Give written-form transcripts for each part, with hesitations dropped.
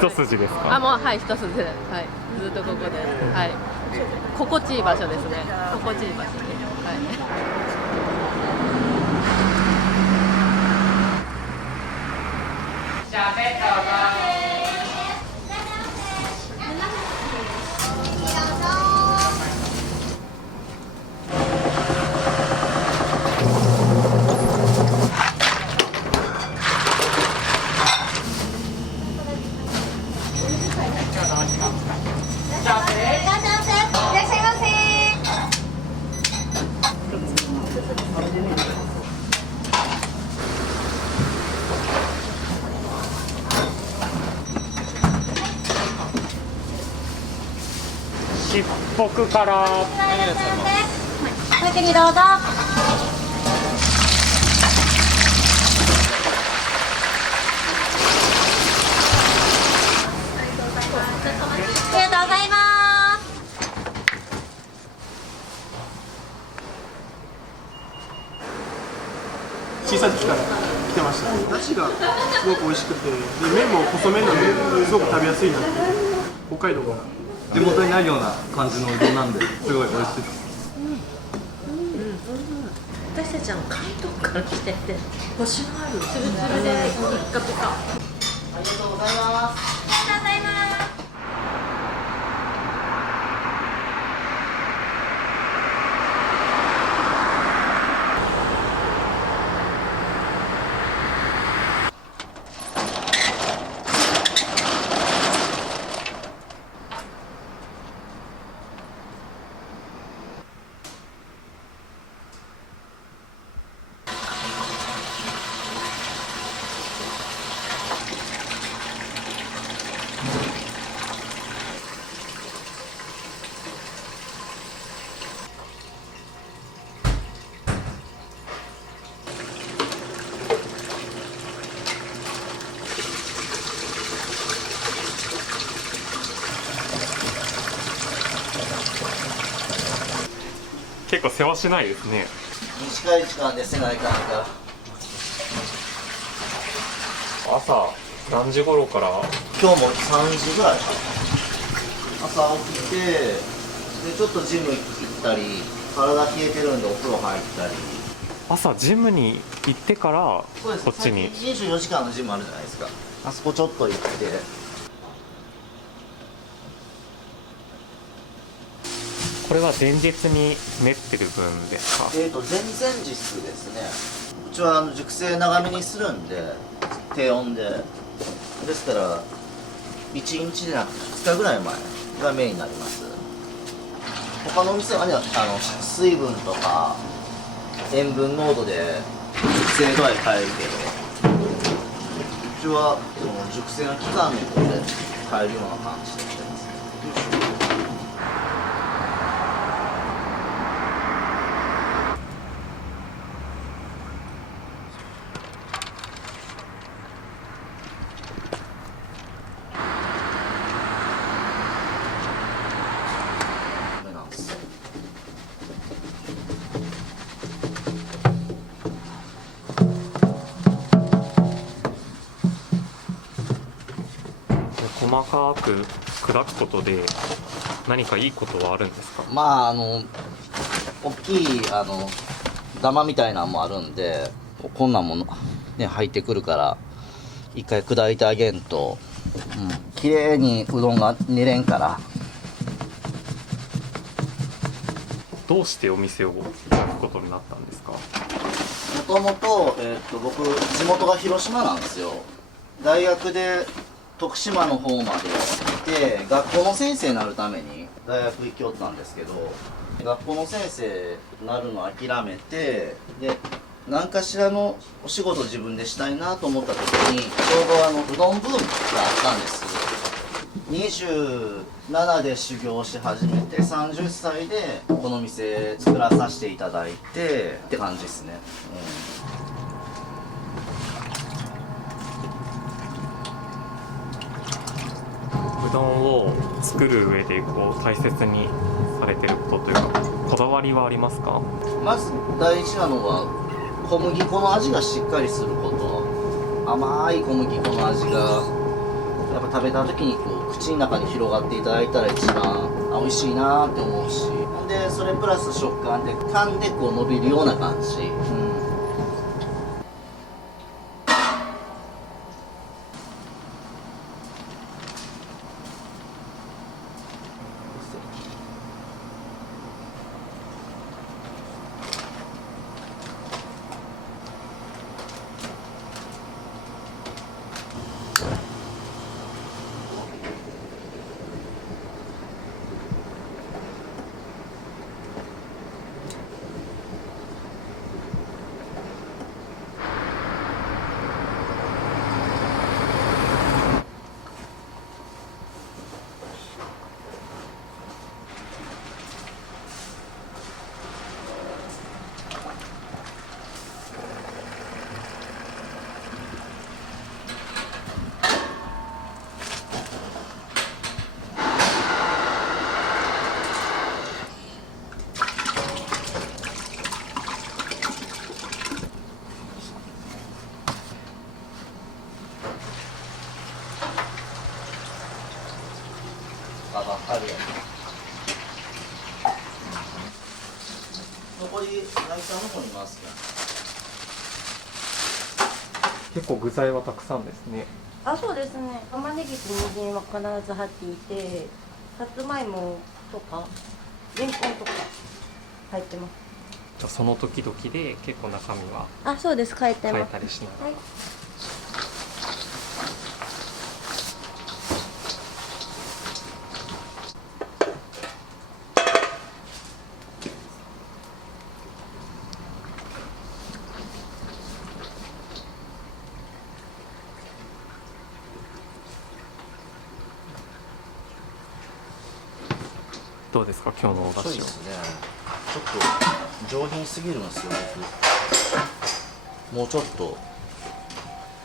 一筋ですか？もうはい、一筋で、はい、ずっとここで、はい、心地いい場所ですね。心地いい場所で、はい。じゃあベッドをしっぽくからお席にどうぞ。ありがとうございます。小さい時から来てました。だしがすごく美味しくて、で麺も細麺なんですごく食べやすいなって。北海道から地元にないような感じのうどんなんですごい美味しいです。私たち関東から来てて星のあるつるつるでピッカピカ。ありがとうございます。ありがとうございます。結構世話しないですね。短い時間でせないかんから。朝何時頃から？今日も3時ぐらいかな。朝起きて、でちょっとジム行ったり、体冷えてるんでお風呂入ったり。朝ジムに行ってからそうです。こっちに。24時間のジムあるじゃないですか。あそこちょっと行って。これは前日に練ってる分ですか？前々日ですね。うちは熟成長めにするんで、低温で。ですから1日でなく2日ぐらい前がメインになります。他のお店はね、水分とか塩分濃度で熟成度合い変えるけど、うちはその熟成の期間で変えるような感じでしてます。細かく砕くことで何かいいことはあるんですか？まあ大きいダマみたいなのもあるんで、こんなんもね入ってくるから一回砕いてあげんと、綺麗にうどんが煮れんから。どうしてお店を開くことになったんですか？もともと僕地元が広島なんですよ。大学で徳島の方まで行って学校の先生になるために大学行きよったんですけど、学校の先生になるのを諦めて、で何かしらのお仕事を自分でしたいなと思った時にちょうどうどんブームがあったんです。27で修行し始めて30歳でこの店作らさせていただいてって感じですね。うどんを作る上で大切にされてることというかこだわりはありますか？まず大事なのは小麦粉の味がしっかりすること。甘い小麦粉の味がやっぱ食べた時にこう口の中に広がっていただいたら一番美味しいなって思うし、ほんでそれプラス食感で噛んでこう伸びるような感じ、ばかるや残りライターの方にいますね。結構具材はたくさんですね。あ、そうですね。玉ねぎと人参は必ず入っていて、さつまいもとかレンコンとか入ってます。じゃあその時々で結構中身はあ、そうです。変えて変えます。たりしながら、はい。どうですか今日のお出汁は。そうですね。ちょっと上品すぎるんですよ僕。もうちょっと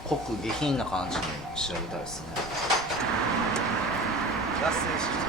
濃く下品な感じに仕上げたいですね。脱線して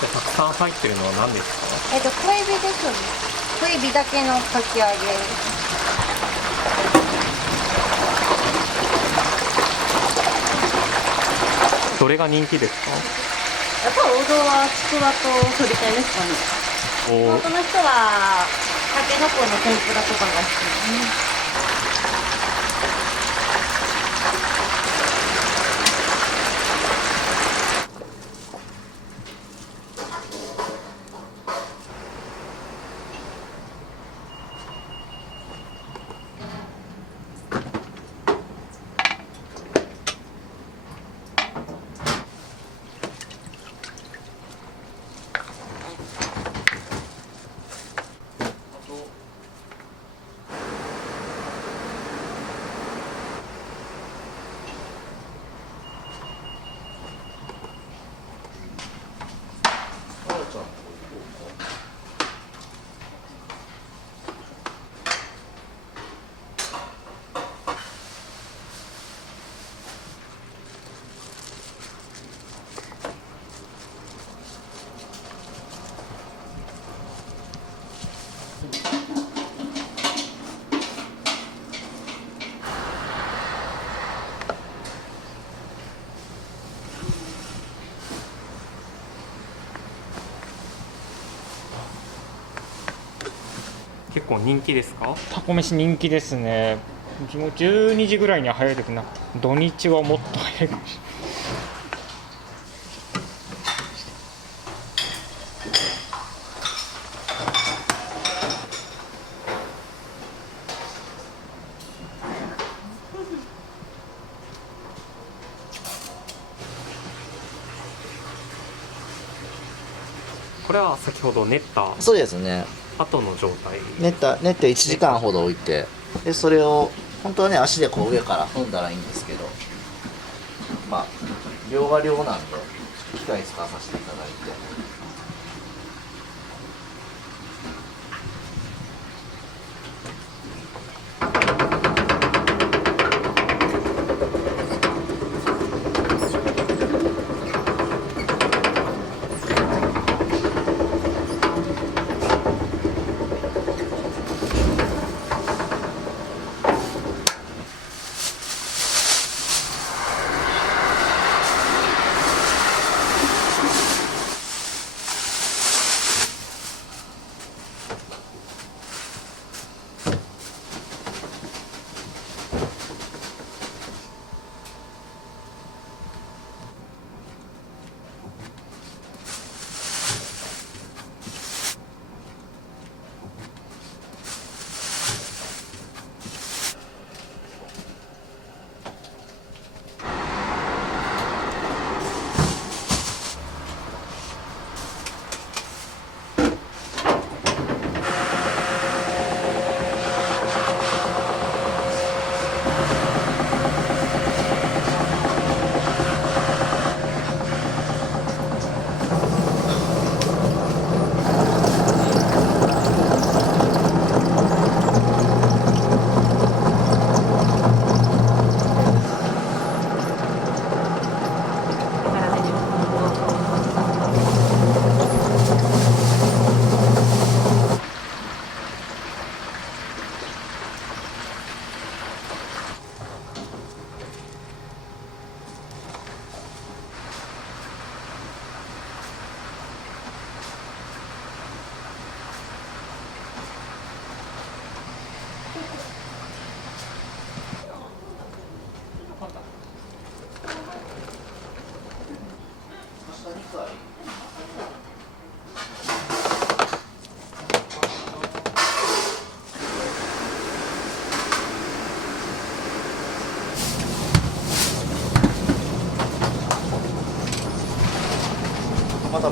ちゃんとたくさん入ってるのは何ですか。小エビですね。小エビだけのかき揚げ。どれが人気ですか。やっぱ王道はちくわと鶏天ですかね。地元の人はたけのこの天ぷらとかが好きですね。構人気ですか？タコ飯人気ですね。12時ぐらいには早い時な、土日はもっと早いかもしれない。これは先ほど練ったそうですね。後の状態。練って1時間ほど置いて、でそれを本当はね足でこう上から踏んだらいいんですけど、まあ量が量なんで機械使わさせていただいて。まだ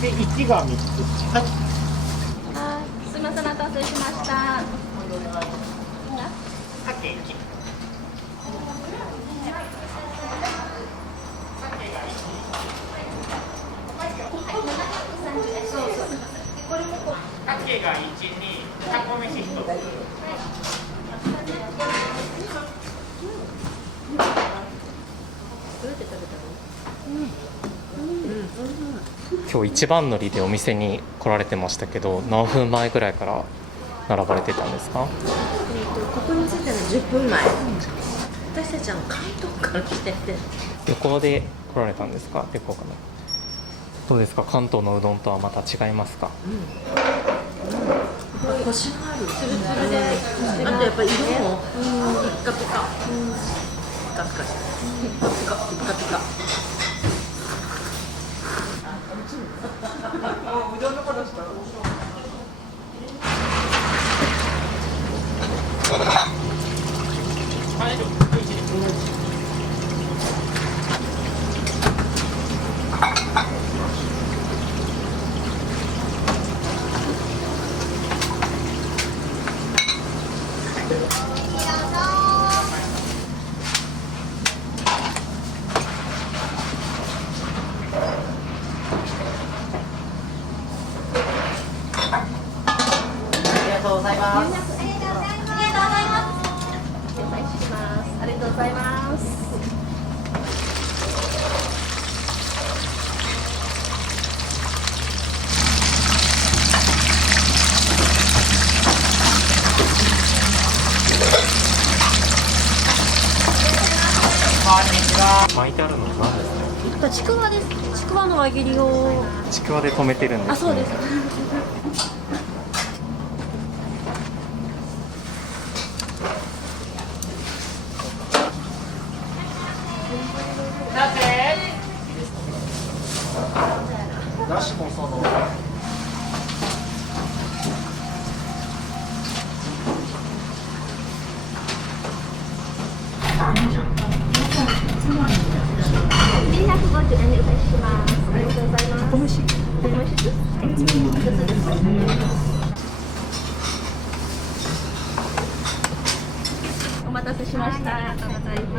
で1が3つ。今日一番乗りでお店に来られてましたけど、何分前ぐらいから並ばれてたんですか？ここに着いたの10分前。私たちは関東から来てて。旅行で来られたんですか？旅行かな。どうですか？関東のうどんとはまた違いますか？コシがある。ツルツルで。あとやっぱ色もピッカピカ。ピカピカしてる。ピカピカピカピカ。巻いてあるのは何ですか？ちくわです。ちくわの輪切りを。ちくわで止めてるんですね。あ、そうです。だしもそのお待たせしました。ありがとうございます。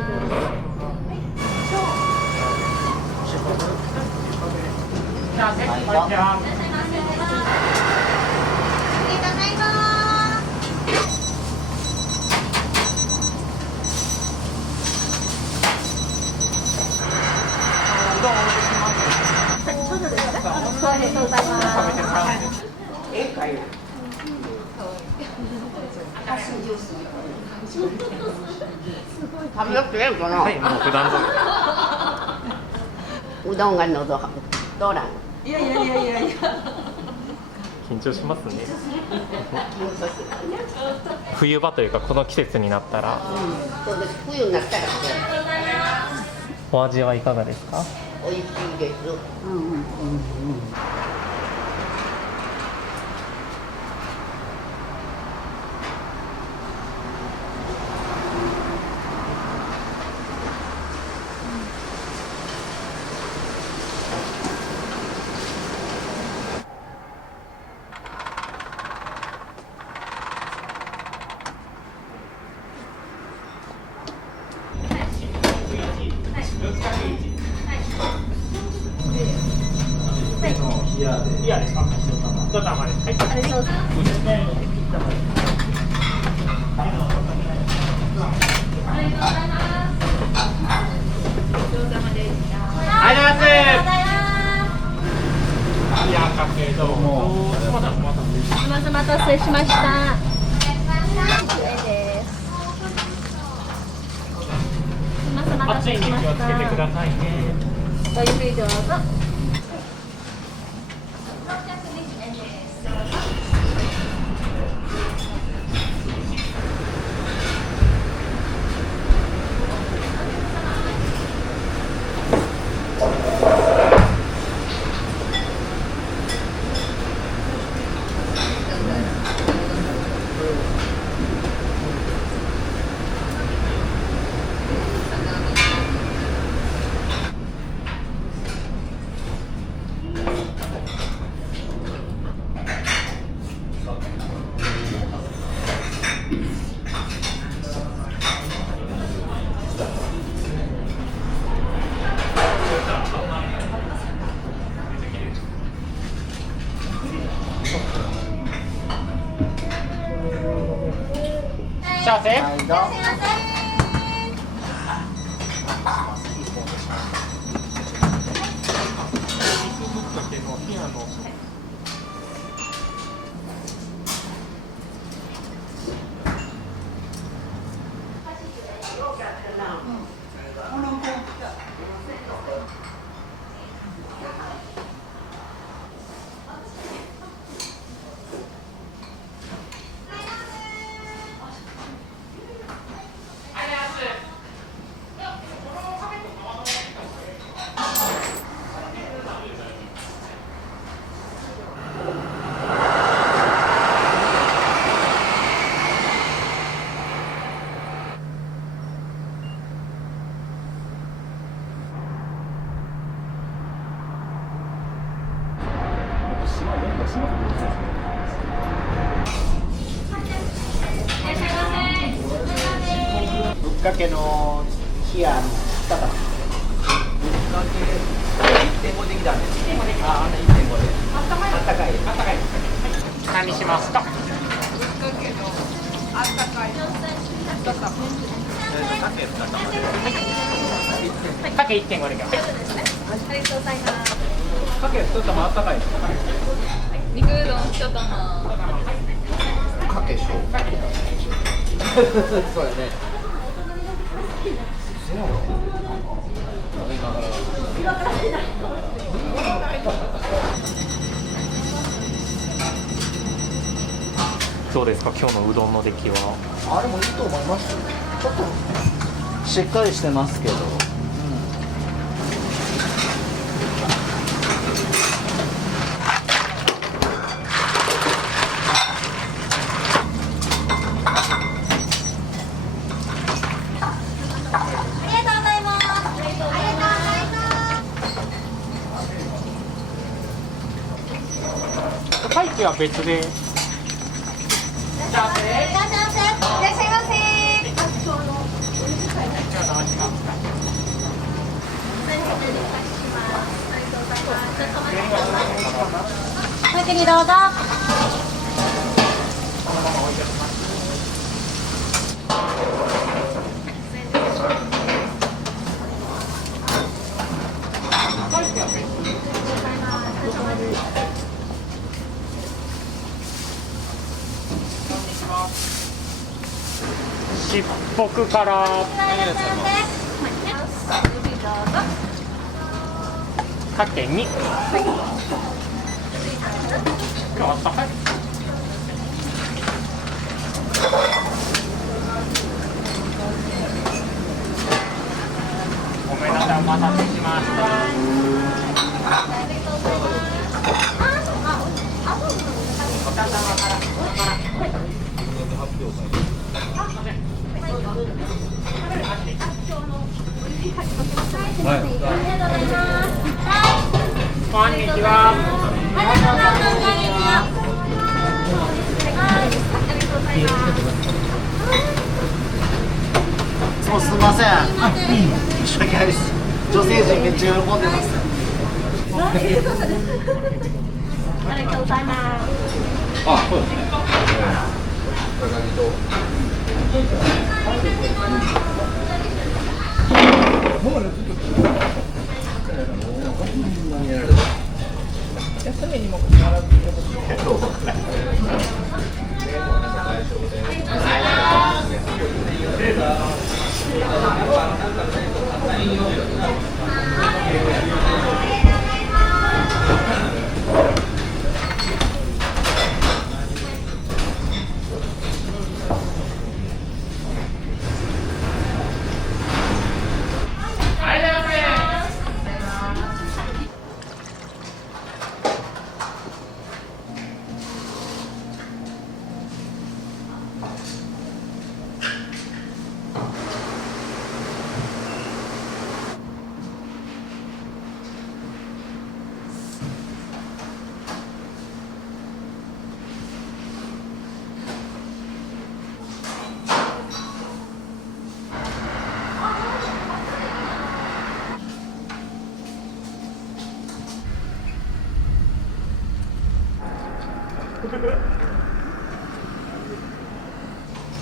髪の毛かな、はい、もう普段通り。うどんがのどどらん緊張しますね。緊張する冬場というかこの季節になったら、そうです。冬になったらお味はいかがですか？美味しいです。お待たせしました。暑いんで気をつけてくださいね。ごゆっくりどうぞ。幸せ？はい、どうぞ。肉ぶっかけの冷やかけの冷やの2玉。1.5できたんです。あ、1.5で。あったかい。何しますか？かけ 1.5 で。かけ1玉あったかい。肉うどん1玉。かけしょう。そうやね。どうですか今日のうどんの出来は？あれもいいと思いますよ。ちょっとしっかりしてますけど。会計は別で。いらっしゃいませ。お先にどうぞ。しっぽくからかけ2。あったかい。ごめんなさい、お待たせしました。こんにちは。そうすみません。申し訳ないです。女性陣めっちゃ喜んでます。ありがとうございます。あ、そうですね。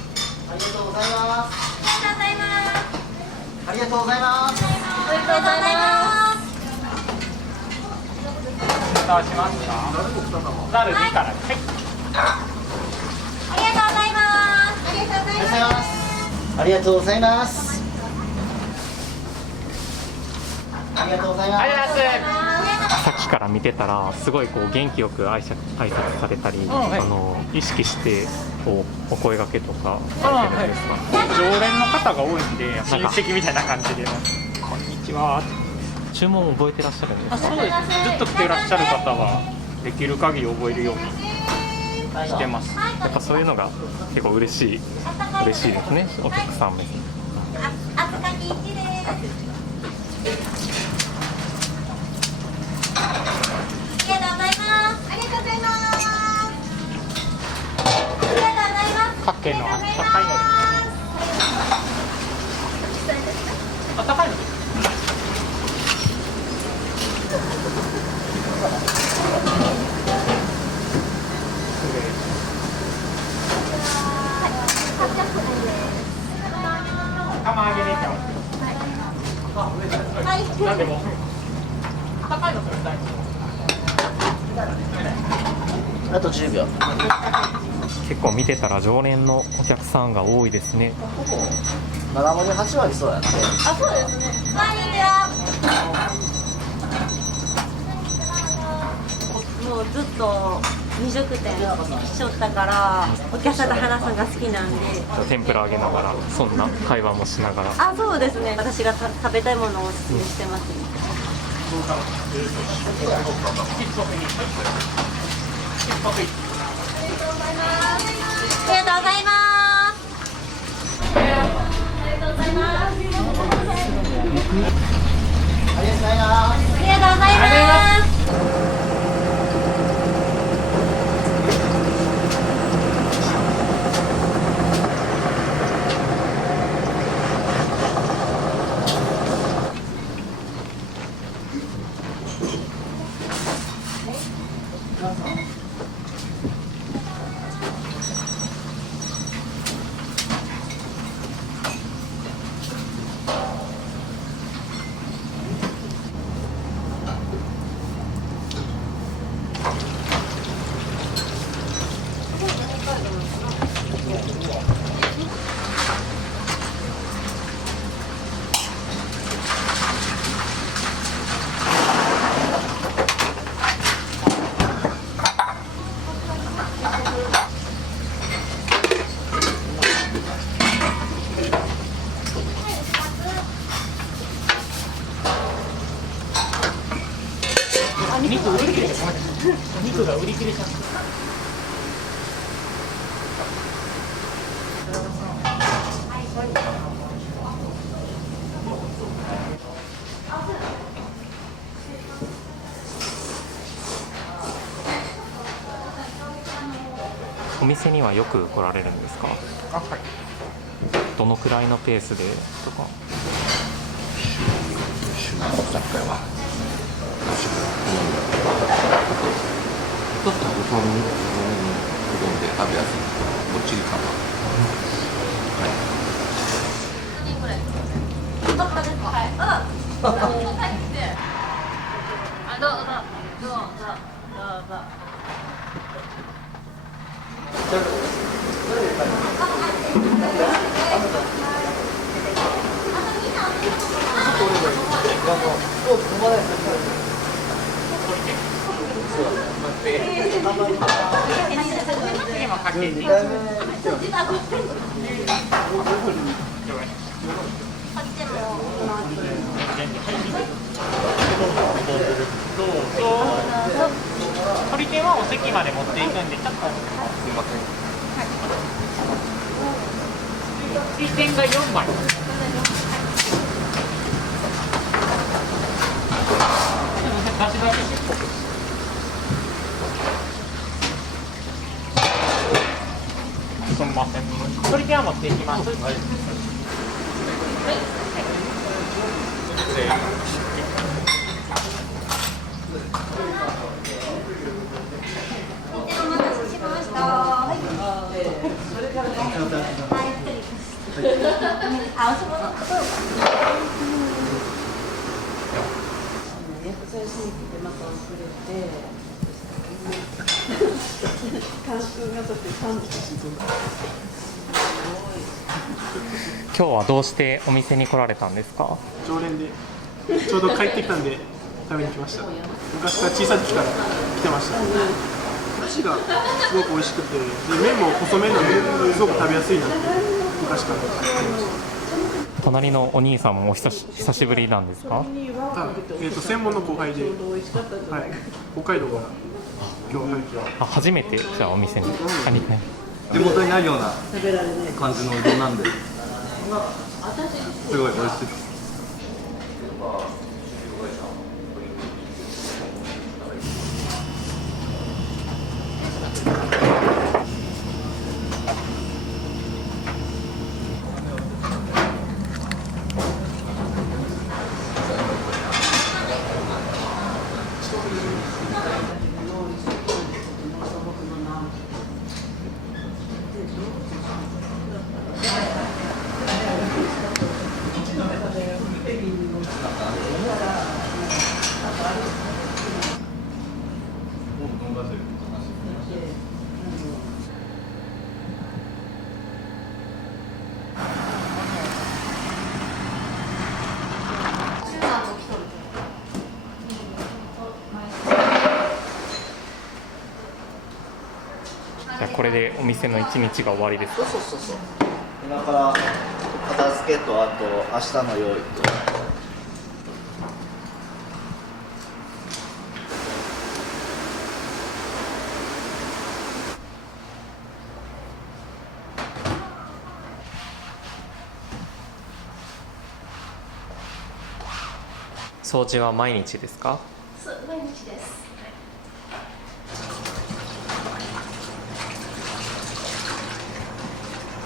ありがとうございます。ありがとうございます。おめでとうございます。どうしますか？ざる2から。はい。ありがとうございます。ありがとうございます。ありがとうございます。ありがとうございます。さっきから見てたらすごいこう元気よく挨拶されたり、意識してこうお声掛けとかされてるんですか？常連の方が多いんで、親戚みたいな感じで、こんにちは。注文覚えてらっしゃるんですか？そうです。ずっと来てらっしゃる方はできる限り覚えるようにしてます。やっぱそういうのが結構嬉しいですね、お客さん目線。あずかき1です。ありがとうございます。ありがとうございます。ありがとうございます。かけのあったかいので。高いの釜揚げできますなんでも高いのそれ大丈あと10秒。結構見てたら常連のお客さんが多いですね。7割8割そうやって。あ、そうですね。こんにちは。もうずっと飲食店しちょったからお客さんと話すのが好きなんで。天ぷら揚げながらそんな会話もしながら。あ、そうですね。私が食べたいものをおすすめしてます、ね。ありがとうございます。ありがとうございます。ありがとうございます。ありがとうございます。肉が売り切れちゃった。お店にはよく来られるんですか？あ、はい。どのくらいのペースでとか？週に3回はちょっと細めにうどんで食べやすいもっちり感は鳥天はお席まで持っていくんで、ちょっと。すいません。鳥天が4枚。出し出し。すみません。鳥天は持っていきます。はい。今日はどうしてお店に来られたんですか？常連でちょうど帰ってきたんで食べに来ました。昔から小さい時から来てました。だしがすごく美味しくて、で麺も細麺なんですごく食べやすいなって昔から思いました。隣のお兄さんも久しぶりなんですか？専門の後輩で、はい、北海道から今日、あ、初めてじゃあお店に。地元になるような感じのうどんなんで、すごい美味しいです。これでお店の一日が終わりですか？そう今から片付けとあと明日の用意と掃除は毎日ですか？そう、毎日です。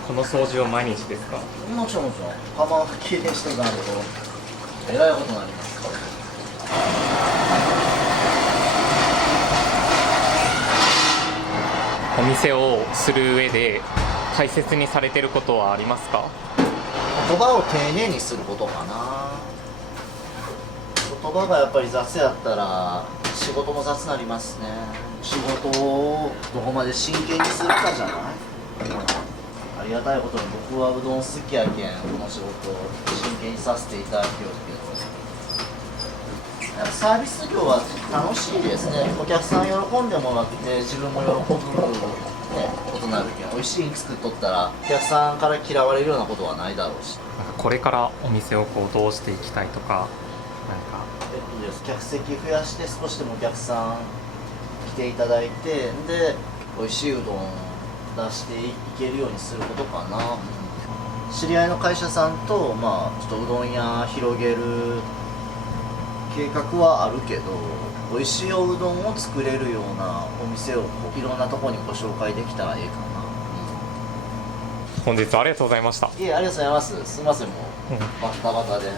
この掃除は毎日ですか？もちろん釜をきれいにしていかないとえらいことになりますから。お店をする上で大切にされてることはありますか？言葉を丁寧にすることかな。言葉がやっぱり雑やったら仕事も雑になりますね。仕事をどこまで真剣にするかじゃない。ありがたいことに僕はうどん好きやけんこの仕事を真剣にさせていただきようけど、やっぱサービス業は楽しいですね。お客さん喜んでもらって自分も喜ぶ、ことになるけん、美味しいに作っとったらお客さんから嫌われるようなことはないだろうし、これからお店をこうどうしていきたいとか、客席増やして少しでもお客さん来ていただいて、で美味しいうどん出していけるようにすることかな。知り合いの会社さんと、ちょっとうどん屋広げる計画はあるけど、美味しいおうどんを作れるようなお店をいろんなところにご紹介できたらいいかな。本日はありがとうございました。いえ、ありがとうございます。すみません、もうバッタバタで。